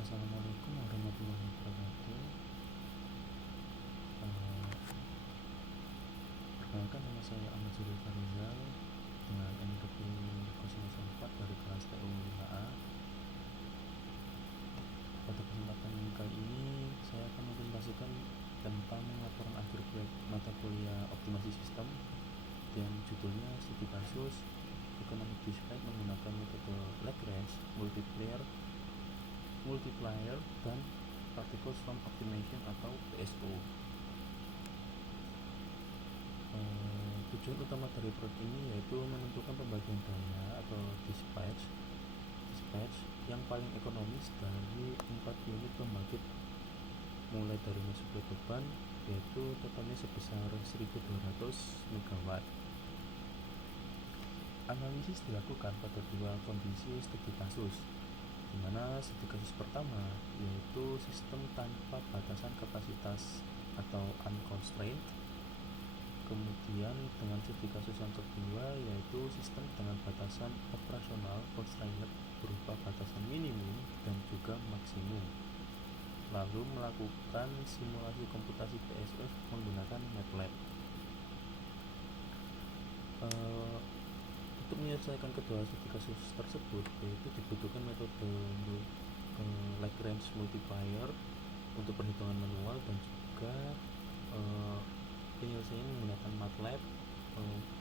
Assalamualaikum warahmatullahi wabarakatuh. Perkenalkan, nama saya Ahmad Zul Farizal dengan NPM 004 dari kelas TU 5A. Pada kesempatan kali ini saya akan mempresentasikan tentang laporan akhir proyek mata kuliah optimasi sistem yang judulnya studi kasus economic dispatch menggunakan metode Lagrange multiplier dan particle sum optimization atau PSO. Tujuan utama dari proyek ini yaitu menentukan pembagian daya atau dispatch yang paling ekonomis dari 4 unit pembangkit mulai dari suplai beban, yaitu totalnya sebesar 1200 MW. Analisis dilakukan pada dua kondisi studi kasus, di mana studi kasus pertama yaitu sistem tanpa batasan kapasitas atau unconstrained. Kemudian dengan studi kasus yang kedua yaitu sistem dengan batasan operasional constrained berupa batasan minimum dan juga maksimum. Lalu melakukan simulasi komputasi PSF menggunakan MATLAB. Untuk menyelesaikan kedua studi kasus tersebut yaitu dibutuhkan metode Lagrange multiplier untuk perhitungan manual dan juga penyelesaian menggunakan MATLAB,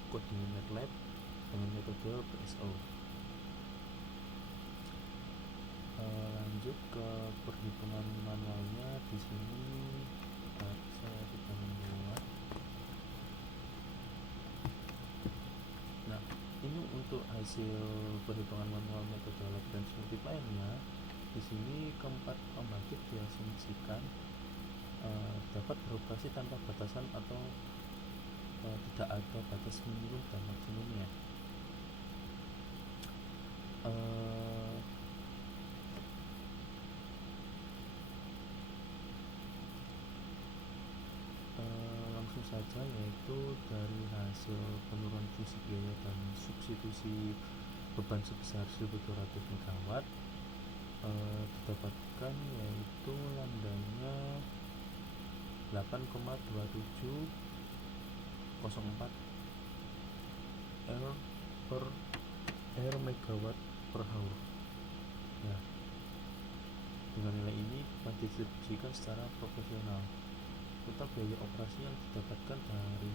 coding MATLAB dengan metode PSO. Lanjut ke perhitungan manualnya. Di sini saya sudah membuat. Nah, ini untuk hasil perhitungan manual metode Lagrange multiplier-nya. Di sini keempat pembangkit diasumsikan dapat beroperasi tanpa batasan atau tidak ada batas minimum dan maksimumnya. Langsung saja, yaitu dari hasil penurunan fungsi biaya dan substitusi beban sebesar 1200 MW didapatkan yaitu lambdanya 8,2704 R megawatt per hour. Ya, dengan nilai ini didistribusikan secara proporsional. Total biaya operasi yang didapatkan dari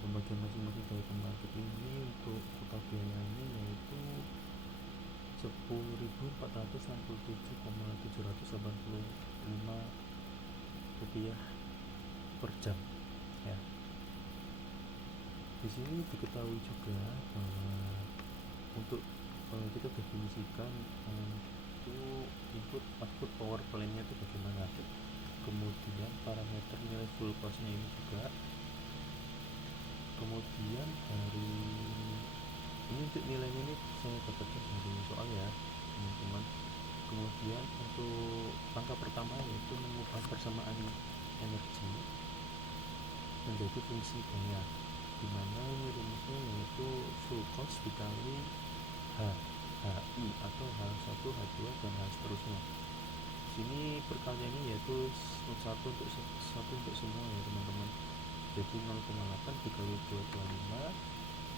pembagian masing-masing dari pembangkit ini untuk total biayanya yaitu 10.467,785 rupiah per jam. Ya. Di sini diketahui juga bahwa untuk kita definisikan untuk input output power plan-nya itu bagaimana. Kemudian parameter nilai full cost-nya ini juga. Kemudian dari ini untuk nilainya ini saya dapatkan dari soal ya teman-teman. Kemudian untuk langkah pertama yaitu mengubah persamaan energi menjadi fungsi daya, dimana ini rumusnya yaitu full cost dikali HI atau H1, H2 dan H seterusnya. Sini perkaliannya yaitu 1 untuk semua ya teman-teman. Jadi 0,8 dikali 225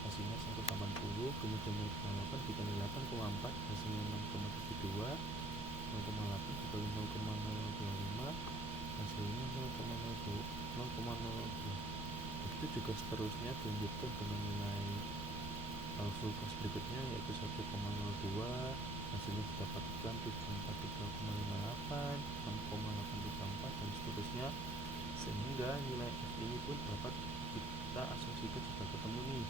hasilnya 180, kemudian 0,8 dikali 8,4 hasilnya 6,72, 0,8 dikali 0,025 hasilnya 0,02. Itu juga seterusnya dilanjutkan dengan nilai full cost berikutnya yaitu 1,02 hasilnya didapatkan 743,58, 6,834 dan seterusnya, sehingga nilai F ini pun dapat kita asumsikan sudah ketemu nih.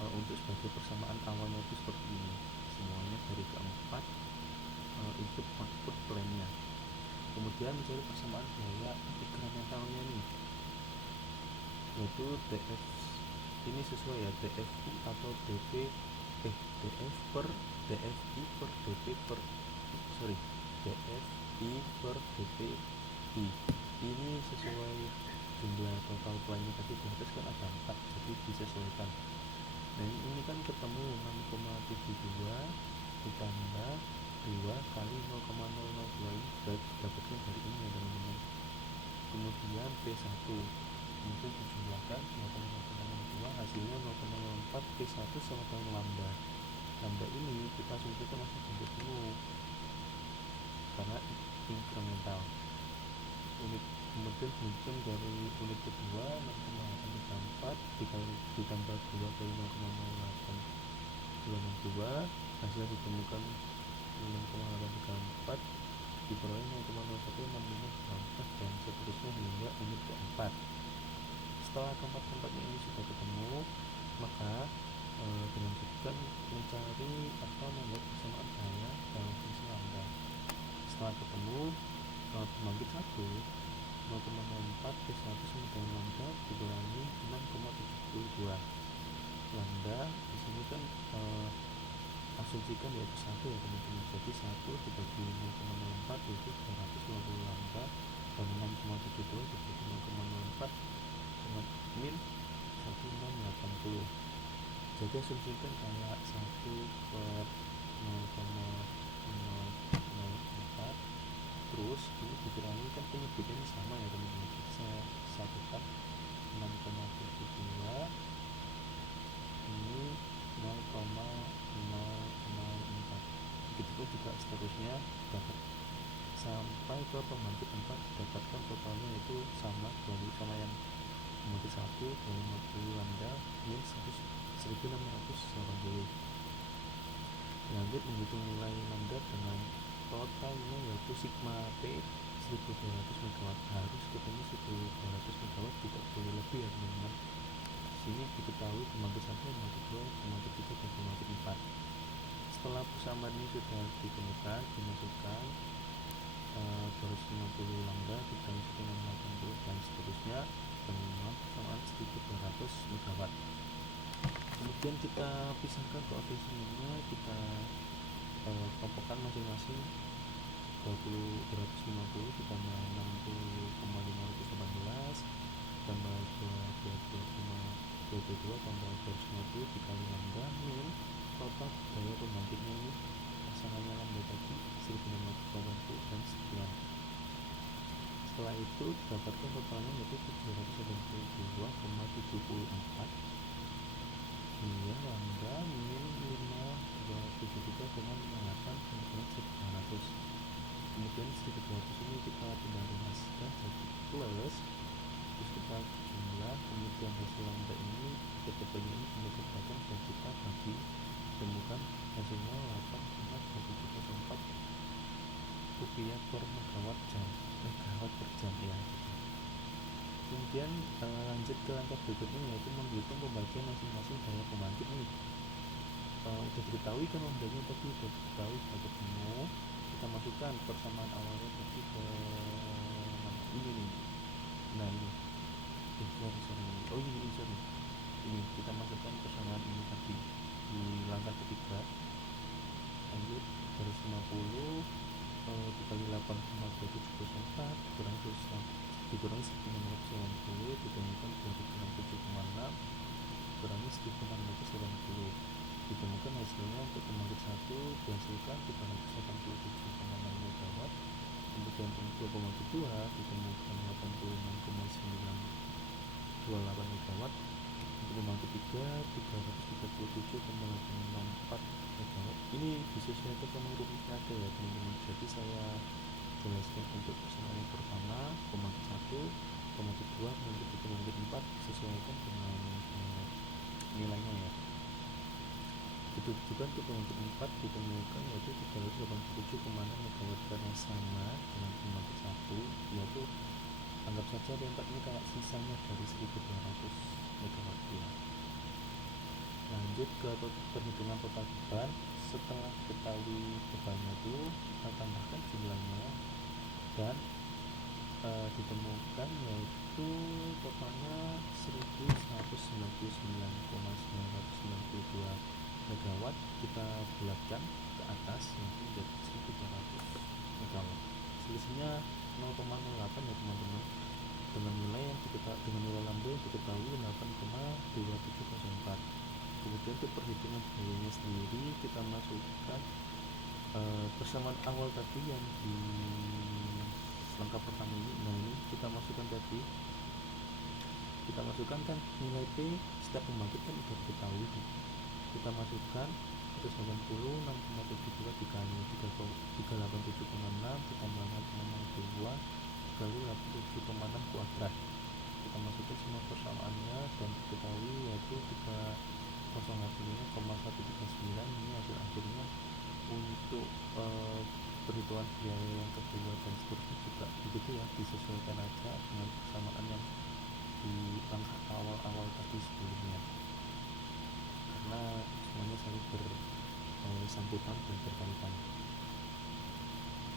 Untuk sebagai persamaan awalnya itu seperti ini semuanya dari keempat input output plan-nya. Kemudian mencari persamaan biaya incrementalnya nih, yaitu DF ini sesuai ya, DFI atau DP DF per DFI per DP per DFI per DPI. Ini sesuai jumlah total plan-nya tadi di atas kan ada 4, jadi disesuaikan. kan ketemu 6,72 ditambah 2 kali 0,002 ini dapatkan dari ini ya teman-teman. Kemudian P1 kemudian dijumlahkan 0,002 hasilnya 0,04. P1 sama dengan lambda ini kita asumsikan masih bentuk penuh karena inkremental unit. Kemudian dihitung dari unit kedua 6,834 ditambah 2 kali 0,08262 hasil ditemukan 6,834 diperoleh 0,016514 dan seterusnya hingga unit keempat. Setelah keempat-empatnya ini sudah ketemu, maka dilanjutkan mencari atau membuat persamaan daya dalam fungsi lambda. Setelah ketemu pembangkit 1 0,04 P1 sama dengan lambda dikurangi 6,72 lambda di sini kan asumsikan yaitu 1 ya teman-teman. Jadi 1 dibagi 0,04 yaitu 250 lambda dan 6,72 dibagi 0,04 dengan min 1680. Jadi asumsikan kayak 1 per 0,004 terus ini dikurangi kan penyebutannya sama ya teman-teman. Jadi saya satukan 6,72 ini 0,004. Begitupun juga seterusnya dapat sampai ke pembangkit 4 didapatkan totalnya itu sama 20 sama yang pembangkit 1 250 lambda min 1680. Lanjut menghitung nilai lambda dengan totalnya yaitu sigma P 1200 MW harus ketemu 1200 MW, tidak boleh lebih ya teman-teman. Sini diketahui pembangkit 1, pembangkit 2, pembangkit 3 dan pembangkit 4. Setelah persamaan ini sudah ditemukan, dimasukkan 250 lambda dikurangi 1680 dan seterusnya dengan persamaan 1200 MW. Kemudian kita pisahkan koefisiennya, kita kelompokkan masing-masing 250 ditambah 60,518 tambah 222 tambah 250 dikali lambda min total daya pembangkitnya ini pasangannya lambda tadi 1680 dan sekian. Setelah itu didapatkan totalnya yaitu 772,74 hingga lambda min 5273,58 kemudian 1200. Kemudian 1200 ini kita pindah rumuskan jadi plus, terus kita jumlah, kemudian hasil lambda ini ketepatnya ini kita dapatkan dan kita bagi temukan hasilnya 8,2704 rupiah per megawatt per jam ya. Kemudian lanjut ke langkah berikutnya yaitu menghitung pembagian masing-masing daya pembangkit nih. Udah diketahui kan lambdanya tadi udah diketahui, sudah ketemu, kita masukkan persamaan awalnya tadi ke ini nih. Nah ini ini kita masukkan persamaan ini tadi di langkah ketiga. Lanjut 250 dikali 8,274 dikurangi 1690 ditemukan 2067,6 dikurangi 1680 ditemukan hasilnya untuk pembangkit 1 dihasilkan 387,6 MW. Kemudian untuk pembangkit 2 ditemukan 86,928 MW. Untuk pembangkit 3 337,864 MW. Ini disesuaikan sama rumusnya ada ya teman-teman. Jadi saya jelaskan untuk persamaan yang pertama pembangkit 1, pembangkit 2, pembangkit 4 disesuaikan dengan nilainya ya. Begitu juga untuk pembangkit 4 ditemukan yaitu 387,6 MW karena sama dengan pembangkit 1, yaitu anggap saja yang 4 ini kayak sisanya dari 1200 MW ya. Lanjut ke perhitungan total beban. Setelah ketahui bebannya itu kita tambahkan jumlahnya dan ditemukan yaitu totalnya 1199,992 MW. Kita bulatkan ke atas yaitu menjadi 1300 MW. Selisihnya 0,08 ya teman-teman, dengan nilai lambda yang diketahui 8,2704. Kemudian untuk perhitungan ini sendiri kita masukkan persamaan awal tadi yang di langkah pertama ini. Nah ini kita masukkan tadi, kita masukkan kan nilai P setiap pembangkit kan udah diketahui. Kita masukkan 180 6,72 dikali 387,6 ditambah 0,02 dikali 87,6 kuadrat. Kita masukkan semua persamaannya dan diketahui yaitu 3085,139. Ini hasil akhirnya. Untuk perhitungan biaya yang kedua dan seterusnya juga begitu ya, disesuaikan aja dengan persamaan yang di langkah awal-awal tadi sebelumnya, karena semuanya saling bersangkutan dan berkaitan.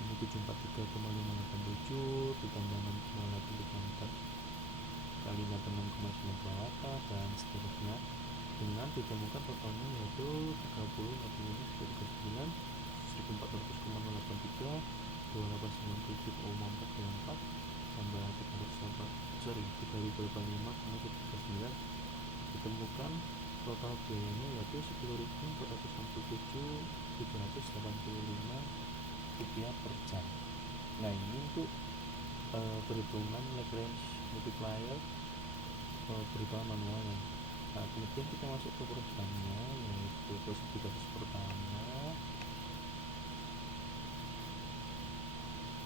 Ini 743,587 ditambah 6,834 kali 86,98 dan seterusnya, dengan ditemukan totalnya yaitu 30,45,39 1400,083 2897,424 tambah 3085,139. Ditemukan total biayanya yaitu 10.467.785 rupiah per jam. Nah ini untuk perhitungan Lagrange multiplier, perhitungan manualnya. Nah kemudian kita masuk ke programnya, yaitu posisi garis pertama,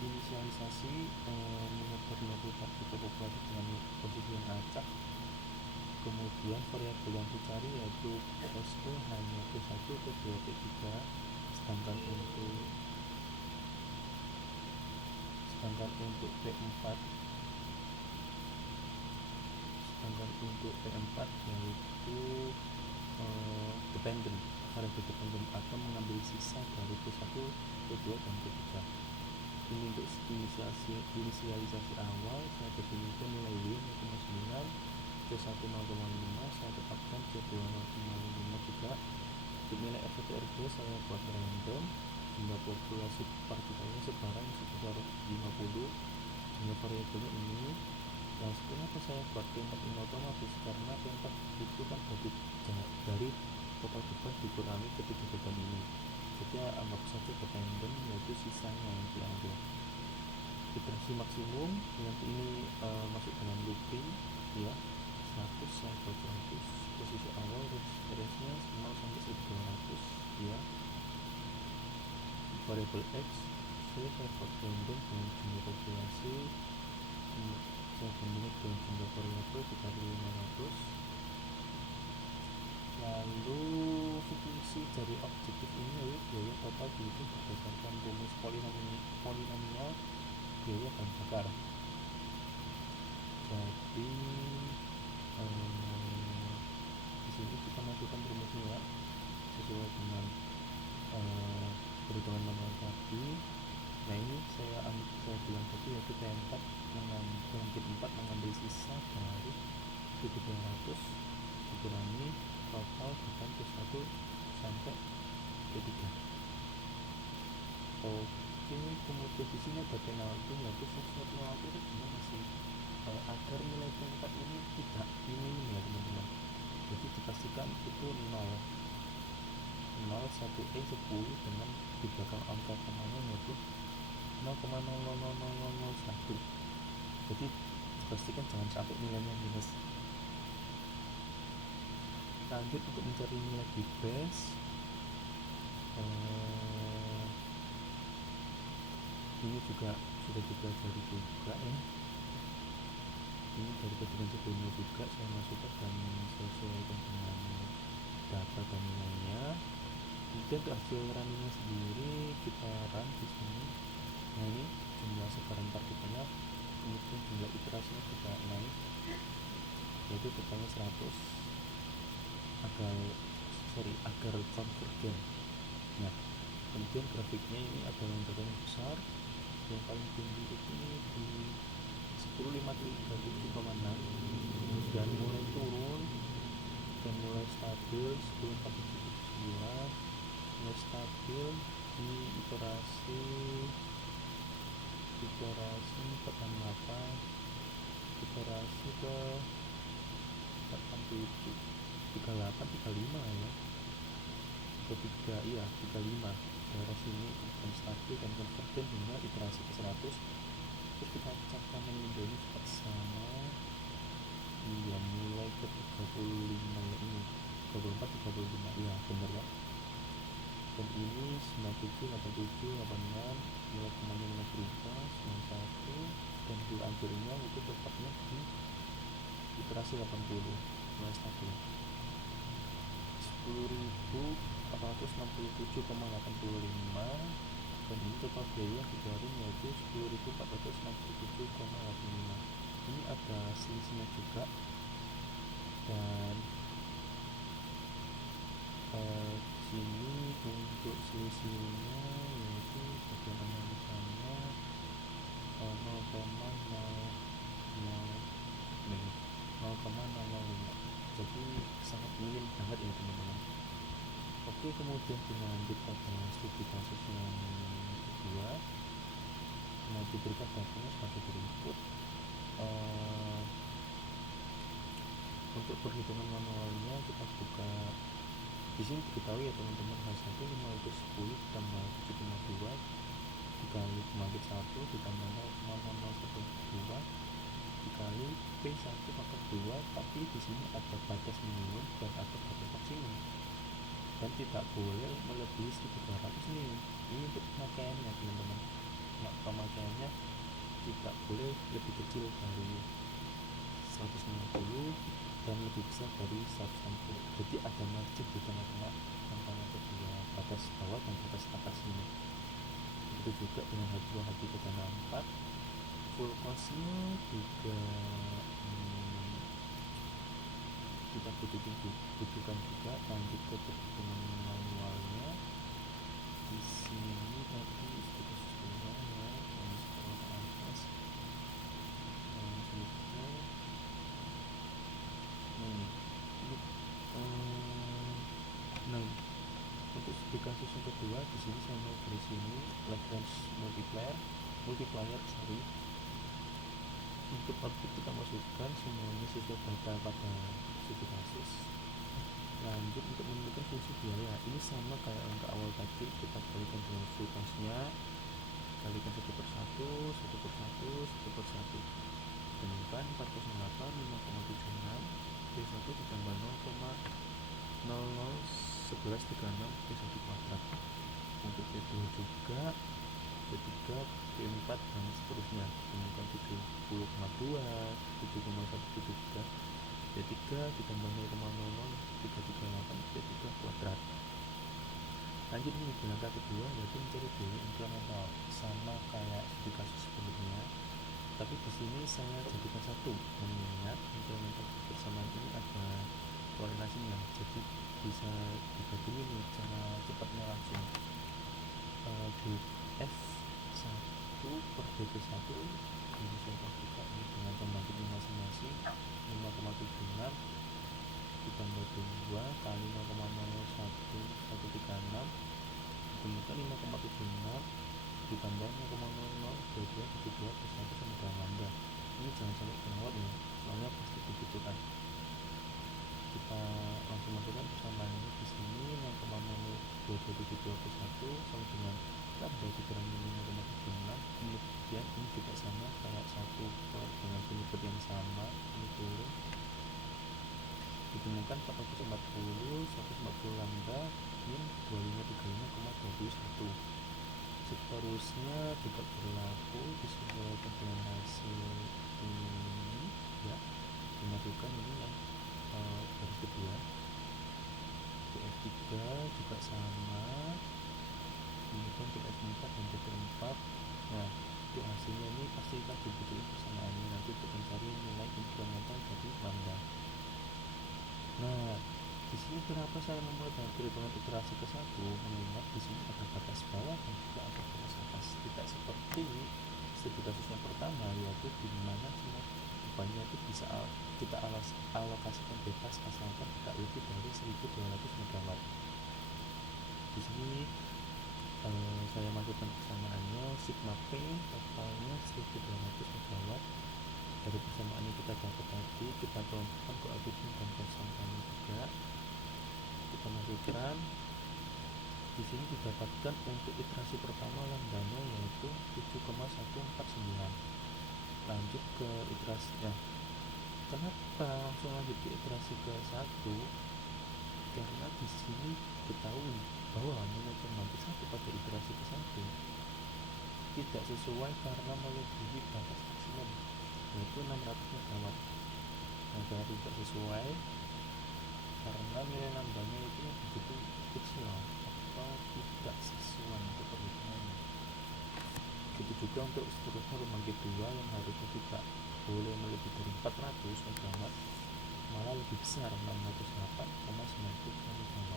inisialisasi menyebar 24 bit populasi dengan posisi yang acak. Kemudian variabel yang dicari yaitu P1 hanya P1, P2, P3, sedangkan untuk P4 yaitu dependent, variabel dependent atau mengambil sisa dari P1, P2, dan P3. Ini untuk inisialisasi awal saya definisikan nilai Y 0,9, C1 0,5, saya tetapkan C2 0,5 juga. Untuk nilai R1 R2 saya buat random, jumlah populasi partikelnya sebarang sebesar 50, jumlah variabelnya ini. Nah kenapa saya buat P4 ini otomatis, karena P4 itu kan dari total beban dikurangi ketiga beban ini, jadi anggap saja dependent, yaitu sisanya yang diambil. Iterasi maksimum yang ini masuk dalam looping ya, 100 saya buat 100, posisi awal range-nya 0 sampai 1200 ya. Variable X saya buat random dengan jumlah populasi, saya bandingkan dengan jumlah variabel dikali 500. Lalu fungsi dari objektif ini yaitu biaya total dihitung berdasarkan rumus polinomial biaya bahan bakar. Jadi di sini kita masukkan rumusnya ya, sesuai dengan perhitungan manual tadi. Nah ini saya bilang tadi yaitu P4 mengambil sisa dari 700 dikurangi total beban P1 sampai P3. Oke, kemudian di sini ada penalti, yaitu fungsi penalti itu gimana sih? Agar nilai P4 ini tidak minim ya teman-teman, jadi dipastikan itu 0, 1E 10 dengan di belakang angka komanya yaitu 0,000001. Jadi dipastikan jangan sampai nilainya minus. Lanjut untuk mencari nilai di base, ini juga sudah dipelajari juga ya, ini dari kajian sebelumnya juga saya masukkan dan sesuaikan dengan data dan nilainya. Kemudian untuk hasil runningnya sendiri kita run di sini. Nah ini jumlah sebaran partikelnya, kemudian jumlah iterasinya juga naik, yaitu totalnya 100 agar konvergen. Nah kemudian grafiknya ini ada lonjakan besar, yang paling tinggi itu di 10.537,6, kemudian mulai turun dan mulai stabil 10.479, mulai stabil di iterasi 48, iterasi ke 37, 38, 35 ya. ketiga, iya 35 daerah sini akan stabil dan konvergen hingga iterasi ke 100. Terus kita cakap window ini cepat sama, iya mulai ke 35 ya, ini 34 35, iya bener ya. Dan ini 97 87 86 nilai kemana berubah 91, dan di akhirnya itu tepatnya di iterasi 80 mulai stabil 10.467,85, dan ini total biaya yang dikeluarin yaitu 10.467,85. Ini ada selisihnya juga, dan sini untuk selisihnya yaitu bagian analisanya 0,005, jadi sangat minim banget ya teman-teman. Oke, kemudian dilanjut pada studi kasus yang kedua. Nah, diberikan datanya sebagai berikut. Untuk perhitungan manualnya kita buka di sini. Diketahui ya teman-teman, H1 510 ditambah 7,2 dikali pembangkit 1 ditambah 0,0012 dikali P1 pangkat 2, tapi di sini ada batas minimum dan ada batas maksimum, dan tidak boleh melebihi 1200 nih. Ini untuk pemakaiannya teman-teman. Pemakaiannya tidak boleh lebih kecil dari 150 dan lebih besar dari 160. Jadi ada margin di tengah-tengah antara kedua batas bawah dan batas atas ini. Begitu juga dengan H2 H3 dana 4, full costnya juga kita butuhkan juga. Lanjut ke perhitungan manualnya. Di sini tadi status kedua ya, yang sekolah atas lanjutnya nah untuk studi kasus yang kedua, di sini saya mau dari sini Lagrange multiplier untuk output kita masukkan semuanya sesuai data pada studi kasus. Lanjut untuk menentukan fungsi biaya, ini sama kayak angka awal tadi, kita kalikan dengan full cost-nya, kalikan satu per satu, temukan 408 5,76 P1 ditambah 0,001136 P1 kuadrat. Untuk P2 juga, P3, P4 dan seterusnya, temukan 70,2 7,173 P3 ditambah 0,00338 P3 kuadrat. Lanjut nih ke langkah kedua, yaitu mencari biaya incremental, sama kayak di kasus sebelumnya, tapi di sini saya jadikan satu, mengingat incremental bersamaan ini ada korelasinya, jadi bisa dibagi nih cara cepatnya langsung. DF1 per DP1 ini saya buka dengan pembangkitnya masing-masing 5,76 ditambah 2 kali 0,01136 ditemukan 5,76 ditambah 0,002272 plus 1 sama dengan lambda. Ini jangan sampai kelewat ya, soalnya pasti begitu kan. Kita langsung masukkan persamaan ini di sini 0,02272 plus 1 sama dengan lambda dikurangi 5,76. Kemudian ini juga sama kayak 1 dengan penyebut yang sama, ini turun ditemukan 440 140 lambda min 2535,21. Seterusnya juga berlaku disesuaikan dengan hasil ini ya, dimasukkan ini yang garis kedua. DF3 juga sama, kemudian DF4 dan DF4. Nah, untuk hasilnya ini pasti kita dibutuhkan persamaannya nanti untuk mencari nilai incremental dari lambda. Nah, di sini kenapa saya memulai dengan perhitungan iterasi ke 1? Mengingat di sini ada batas bawah dan juga ada batas atas. Tidak seperti studi kasus yang pertama, yaitu di mana semua bebannya itu bisa kita alokasikan bebas asalkan tidak lebih dari 1200 MW. Di sini saya masukkan persamaannya sigma P totalnya 1200 MW. Dari persamaannya kita dapat tadi, kita tuangkan koefisien dan konstan juga, kita masukkan Di sini didapatkan untuk iterasi pertama lambdanya yaitu 7,149. Lanjut ke iterasinya. Kenapa langsung lanjut ke iterasi ke 1? Karena di sini ketahui bahwa nilai pembangkit 1 pada iterasi ke 1 tidak sesuai karena melebihi batas maksimum yaitu 600 MW. Nah, tidak sesuai karena nilai lambdanya itu begitu kecil atau tidak sesuai untuk perhitungannya. Begitu juga untuk seterusnya pembangkit 2 yang harusnya tidak boleh melebihi dari 400 MW malah lebih besar 608,90 MW.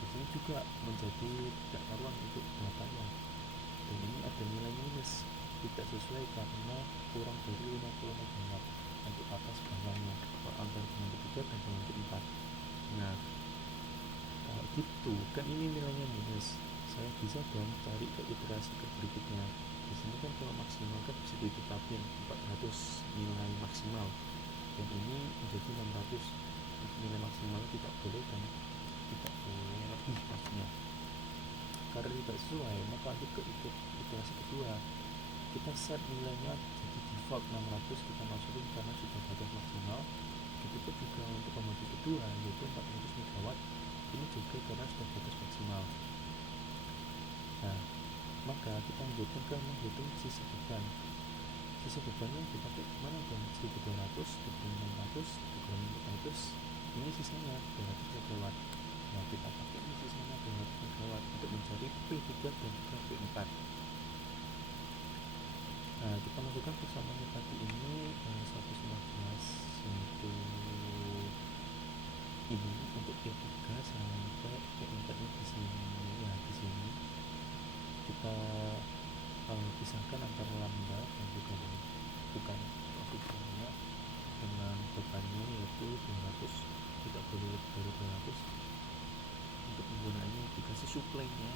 Di sini juga menjadi tidak karuan untuk datanya, dan ini ada nilai minus tidak sesuai karena kurang dari 50 MW untuk atas bawahnya antara pembangkit 3 dan pembangkit 4. Nah, kalau gitu kan ini nilainya minus, saya bisa dong cari ke iterasi ke berikutnya. Di sini kan kalau maksimal kan bisa ditetapin 400 nilai maksimal, dan ini menjadi 600 nilai maksimal tidak boleh dan tidak boleh lebih maksudnya. Karena tidak sesuai, maka lanjut ke iterasi kedua. Kita set nilainya jadi default 600 kita masukin karena sudah batas maksimal. Begitu juga untuk pembangkit kedua yaitu 400 MW, ini juga karena sudah batas maksimal. Nah, maka kita lanjutkan ke menghitung sisa beban. Sisa bebannya dipakai mana dong? 1200, 3600, 3400, ini sisanya 200 MW. Nah, kita pakai ini sisanya 200 MW untuk mencari P3 dan juga P4. Nah, kita masukkan persamaannya tadi ini 115 untuk ini untuk P3 sampai P4 nya di sini. Ya, di sini kita pisahkan antara lambda dan juga bukan bebannya dengan bebannya yaitu 200, tidak boleh lebih dari 200. Untuk penggunaannya dikasih suplainya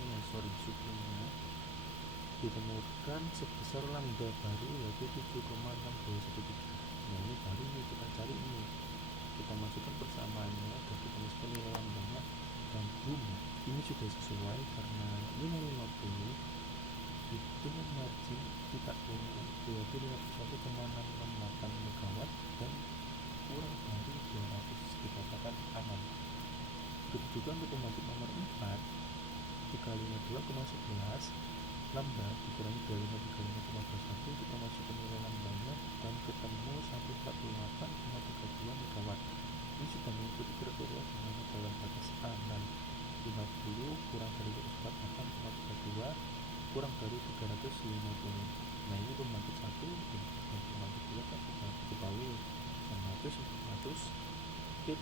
ditemukan sebesar lambda baru yaitu 7,6213. Nah, ini baru nih kita cari ini, kita masukkan persamaannya dan kita masukkan nilai lambdanya, dan boom, ini sudah sesuai karena nilai 50 itu margin tidak kurang yaitu 51,668 MW dan kurang dari 200 dikatakan aman. Begitu juga untuk pembangkit nomor 4, dikalinya 2,11 lambda dikurangi 25 kita masukkan nilai lambdanya dan ketemu 148,32 MW. Ini sudah mengikuti kriteria dimana dalam batas aman 50 kurang dari 148,32 kurang dari 350. Nah, ini pembangkit 1 dan pembangkit 2 kan sudah diketahui 600, 400, P3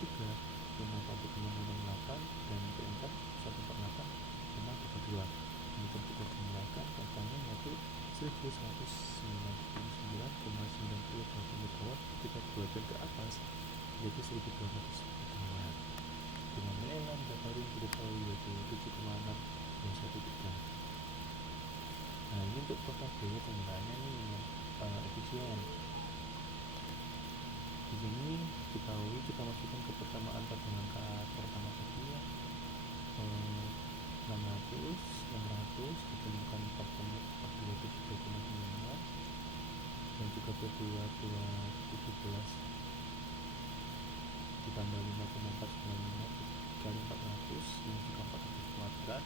51,08 dan P4 148,32. Untuk kita jumlahkan totalnya yaitu 1199,98 MW ketika dibuatkan ke atas yaitu 1200 MW dengan nilai lambda baru yang diketahui yaitu 7,613. Nah, ini untuk total biaya penggunaannya nih efisien. Di sini diketahui kita masukkan ke persamaan pada angka pertama tadi ya, 600 ditemukan 4,423,9 dan juga P2 217 ditambah 5,495 dikali 400 ini juga 400 kuadrat.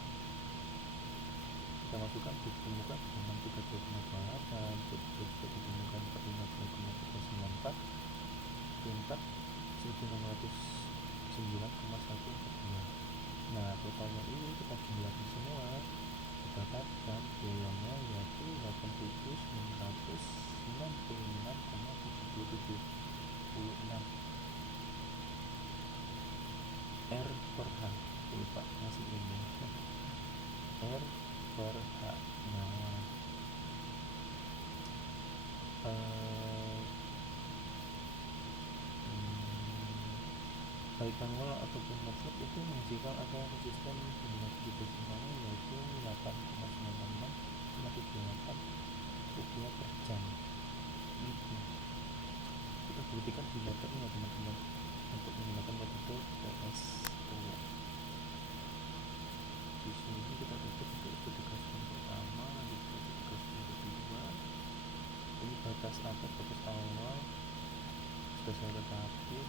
Kita masukkan ditemukan 632,8, juga ditemukan 452,394, P4 1609,142. Nah, totalnya ini kita jumlahkan semua, kita dapatkan biayanya yaitu 8.996,776 R per H. Lupa masih ini R per H. Nah, baik manual ataupun laptop itu menghasilkan angka yang konsisten dengan desimalnya yaitu 8,966,38 rupiah per jam. Kita buktikan di laptopnya teman-teman untuk menggunakan metode PSO. Di sini saya tetapin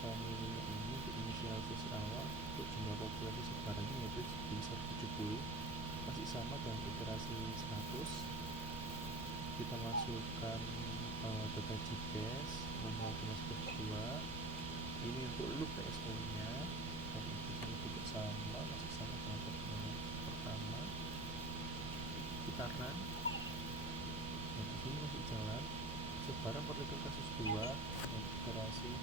saya milih ini untuk inisialisasi awal. Untuk jumlah populasi sebarannya yaitu di 170, masih sama dengan iterasi 100. Kita masukkan data GPS manual plus 2. Ini untuk loop PSO nya, dan itu juga sama, masih sama dengan pertemuan pertama. Kita run, nah di sini masih jalan. Sebaran partikel kasus 2 dengan iterasi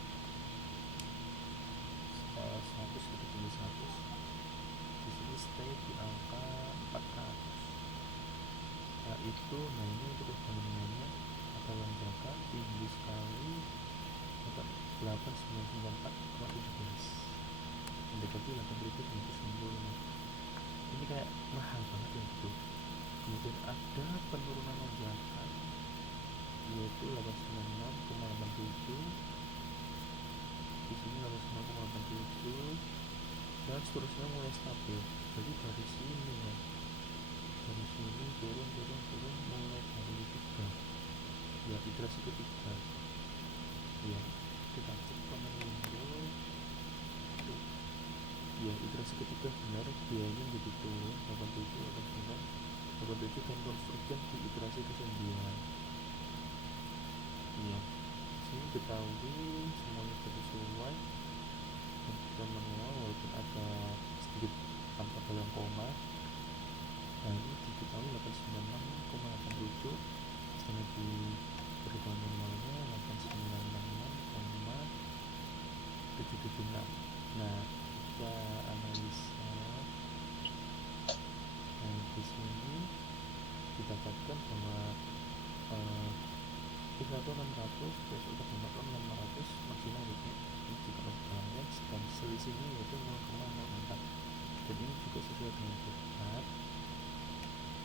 100 kita pilih 100. Di sini stay di angka 400. Setelah itu, nah ini untuk perbandingannya atau lonjakan tinggi sekali, dapat 8994,17, mendekati 8.995. Ini kayak mahal banget ya gitu. Kemudian ada penurunan lonjakan yaitu 896,87, di sini 896,87, dan seterusnya mulai stabil. Jadi dari sini ya, dari sini turun mulai dari 3 ya, iterasi ketiga ya. Kita cek command window ya, iterasi ketiga benar, biayanya jadi turun 87, 89, 87, dan konstruksi di iterasi ke-9 ya. Sini ketahui semuanya sesuai dan manual walaupun ada sedikit tanpa dalam koma. Nah ini diketahui 896,87, setelah di perhitungan manualnya 8966,776. Nah kita analisa. Nah di sini didapatkan bahwa P1 600, PSU 600 maksimal gitu ini juga overbalance, dan selisihnya yaitu 0,04, dan ini juga sesuai dengan Fed.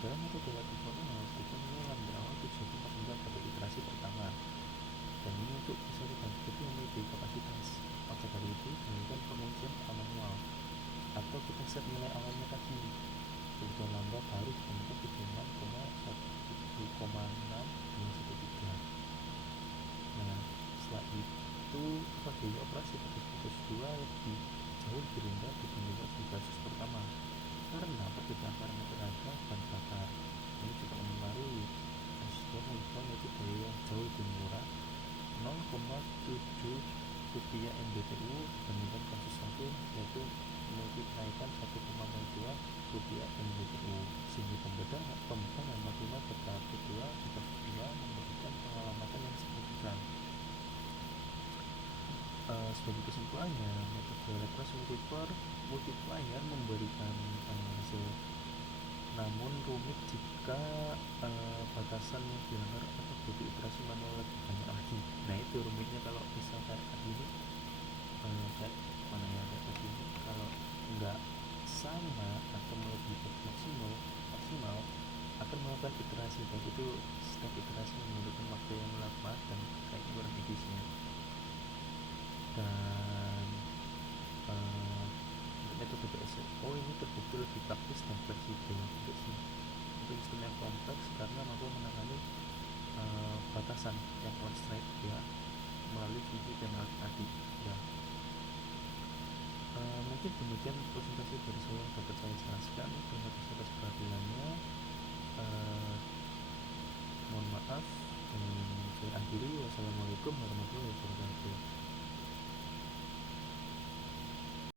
Dalam metode lakukan kita mulai lambda awal 7,9 pada iterasi pertama, dan ini untuk bisa dibagi memiliki kapasitas. Maka dari itu dilakukan pengujian manual atau kita set nilai awalnya tadi. Kemudian lambda baru ditemukan 76,613. Nah setelah itu biaya operasi pada kasus 2 lebih jauh lebih rendah dibandingkan di kasus pertama karena perbedaan parameter harga bahan bakar. Ini juga mempengaruhi. Kasus 2 mengubah yaitu biaya yang jauh lebih murah 0,7 rupiah MBTU dibandingkan kasus 1 yaitu memiliki kenaikan 1,02 rupiah MBTU, sehingga pembedahan maksimal pada kedua di kasus 2 memberikan pengalamatan yang signifikan. Sebagai kesimpulannya, metode regresi multiplier memberikan hasil, namun rumit jika batasan yang dilanggar atau butuh iterasi manual lebih banyak lagi. Nah itu rumitnya kalau bisa kayak ini kayak mana ya, kayak tadi ini kalau nggak sama atau melebihi maksimal akan melakukan iterasi, dan itu setiap iterasi membutuhkan waktu yang lama dan kayak kurang efisien. Dan untuk metode PSO ini terbukti lebih praktis dan fleksibel untuk sistem yang kompleks karena mampu menangani batasan yang constraint ya melalui visi dan tadi ya. Mungkin demikian presentasi dari saya yang dapat saya jelaskan. Terima kasih atas perhatiannya. Mohon maaf, saya akhiri. Wassalamualaikum warahmatullahi wabarakatuh.